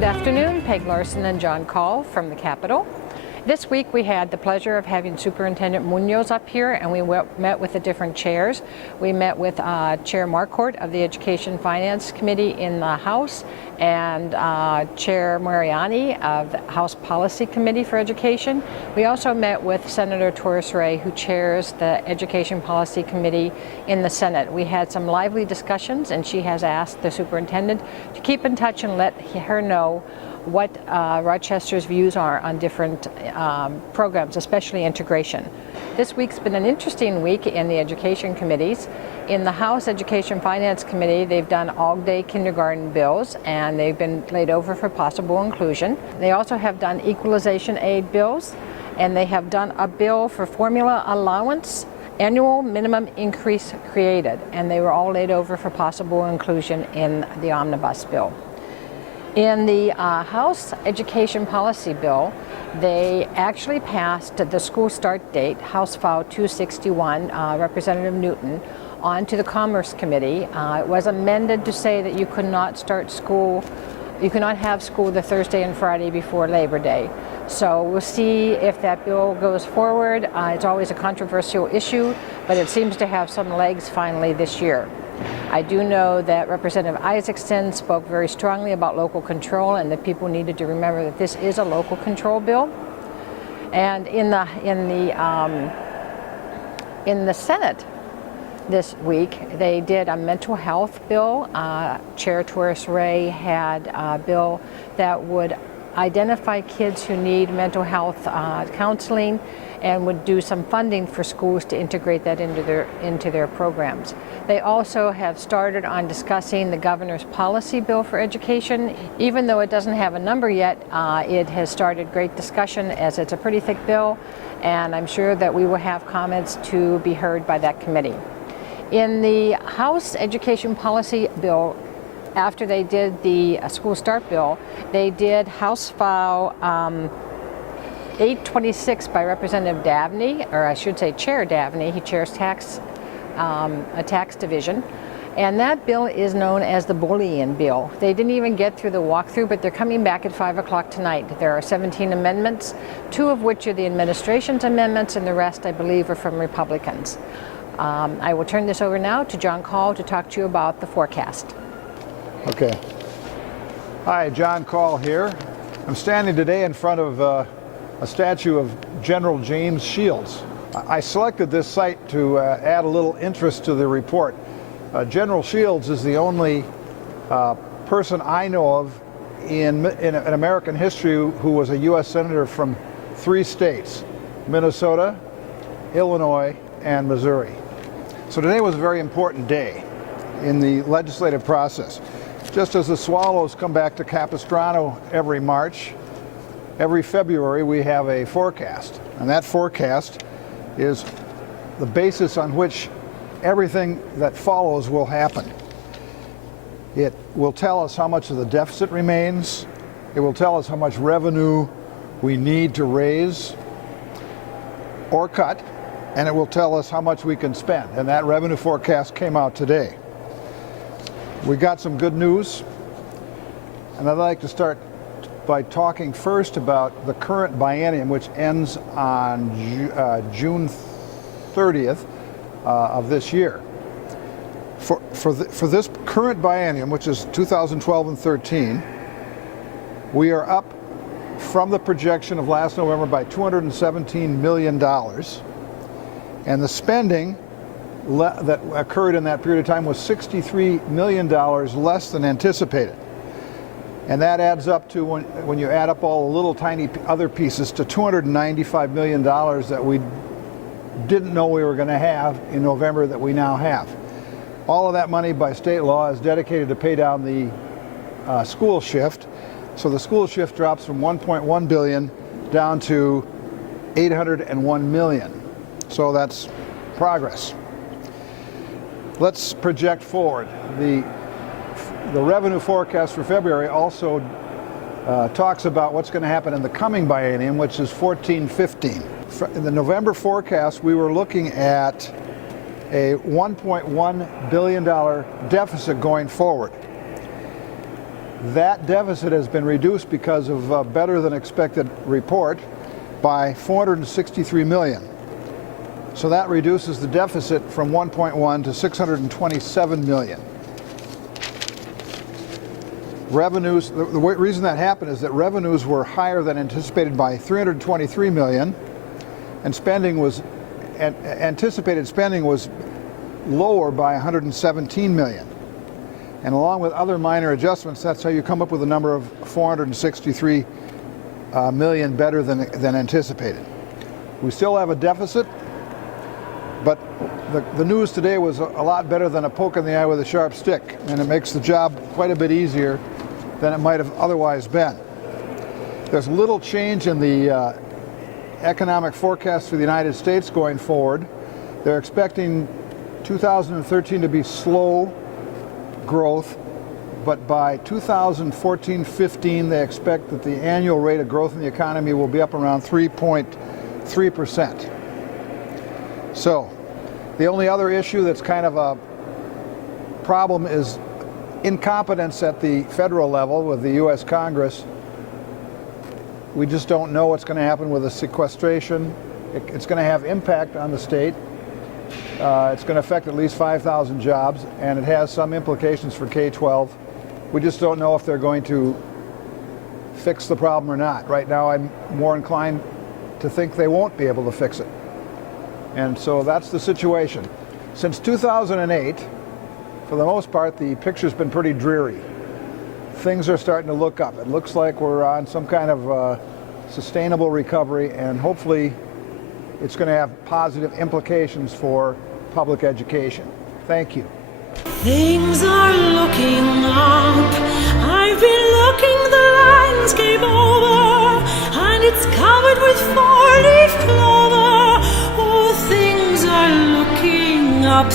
Good afternoon, Peg Larson and John Call from the Capitol. This week we had the pleasure of having Superintendent Munoz up here, and we met with the different chairs. We met with Chair Marquardt of the Education Finance Committee in the House and Chair Mariani of the House Policy Committee for Education. We also met with Senator Torres-Ray, who chairs the Education Policy Committee in the Senate. We had some lively discussions, and she has asked the superintendent to keep in touch and let her know what Rochester's views are on different programs, especially integration. This week's been an interesting week in the education committees. In the House Education Finance Committee, they've done all-day kindergarten bills, and they've been laid over for possible inclusion. They also have done equalization aid bills, and they have done a bill for formula allowance, annual minimum increase created, and they were all laid over for possible inclusion in the omnibus bill. In the House Education Policy Bill, they actually passed the school start date, House File 261, Representative Newton, onto the Commerce Committee. It was amended to say that you could not have school the Thursday and Friday before Labor Day. So we'll see if that bill goes forward. It's always a controversial issue, but it seems to have some legs finally this year. I do know that Representative Isaacson spoke very strongly about local control, and that people needed to remember that this is a local control bill. And in the Senate this week, they did a mental health bill. Chair Torres-Ray had a bill that would identify kids who need mental health counseling and would do some funding for schools to integrate that into their programs. They also have started on discussing the governor's policy bill for education. Even though it doesn't have a number yet, it has started great discussion, as it's a pretty thick bill, and I'm sure that we will have comments to be heard by that committee. In the House Education Policy Bill, after they did the school start bill, they did House File 826 by Representative Dabney, or I should say Chair Dabney. He chairs a tax division. And that bill is known as the bullying bill. They didn't even get through the walkthrough, but they're coming back at 5 o'clock tonight. There are 17 amendments, 2 of which are the administration's amendments, and the rest, I believe, are from Republicans. I will turn this over now to John Call to talk to you about the forecast. Okay. Hi, John Call here. I'm standing today in front of a statue of General James Shields. I selected this site to add a little interest to the report. General Shields is the only person I know of in American history who was a U.S. Senator from 3 states, Minnesota, Illinois, and Missouri. So today was a very important day in the legislative process. Just as the Swallows come back to Capistrano every March, every February we have a forecast. And that forecast is the basis on which everything that follows will happen. It will tell us how much of the deficit remains. It will tell us how much revenue we need to raise or cut. And it will tell us how much we can spend. And that revenue forecast came out today. We got some good news, and I'd like to start by talking first about the current biennium, which ends on June 30th of this year. For this current biennium, which is 2012 and 13, we are up from the projection of last November by $217 million, and the spending that occurred in that period of time was $63 million less than anticipated. And that adds up to, when you add up all the little tiny other pieces, to $295 million that we didn't know we were going to have in November that we now have. All of that money by state law is dedicated to pay down the school shift. So the school shift drops from $1.1 billion down to $801 million. So that's progress. Let's project forward. The revenue forecast for February also talks about what's going to happen in the coming biennium, which is 14-15. In the November forecast, we were looking at a $1.1 billion deficit going forward. That deficit has been reduced because of a better than expected report by $463 million. So that reduces the deficit from 1.1 to 627 million. Revenues, the reason that happened is that revenues were higher than anticipated by 323 million, and anticipated spending was lower by 117 million. And along with other minor adjustments, that's how you come up with a number of 463 million better than anticipated. We still have a deficit, but the news today was a lot better than a poke in the eye with a sharp stick, and it makes the job quite a bit easier than it might have otherwise been. There's little change in the economic forecast for the United States going forward. They're expecting 2013 to be slow growth, but by 2014-15 they expect that the annual rate of growth in the economy will be up around 3.3%. So the only other issue that's kind of a problem is incompetence at the federal level with the U.S. Congress. We just don't know what's going to happen with the sequestration. It's going to have impact on the state. It's going to affect at least 5,000 jobs, and it has some implications for K-12. We just don't know if they're going to fix the problem or not. Right now, I'm more inclined to think they won't be able to fix it. And so that's the situation. Since 2008, for the most part, the picture's been pretty dreary. Things are starting to look up. It looks like we're on some kind of sustainable recovery, and hopefully it's going to have positive implications for public education. Thank you. Things are looking up. I've been looking the landscape over, and it's covered with four-leaf clover. Oh, things are looking up.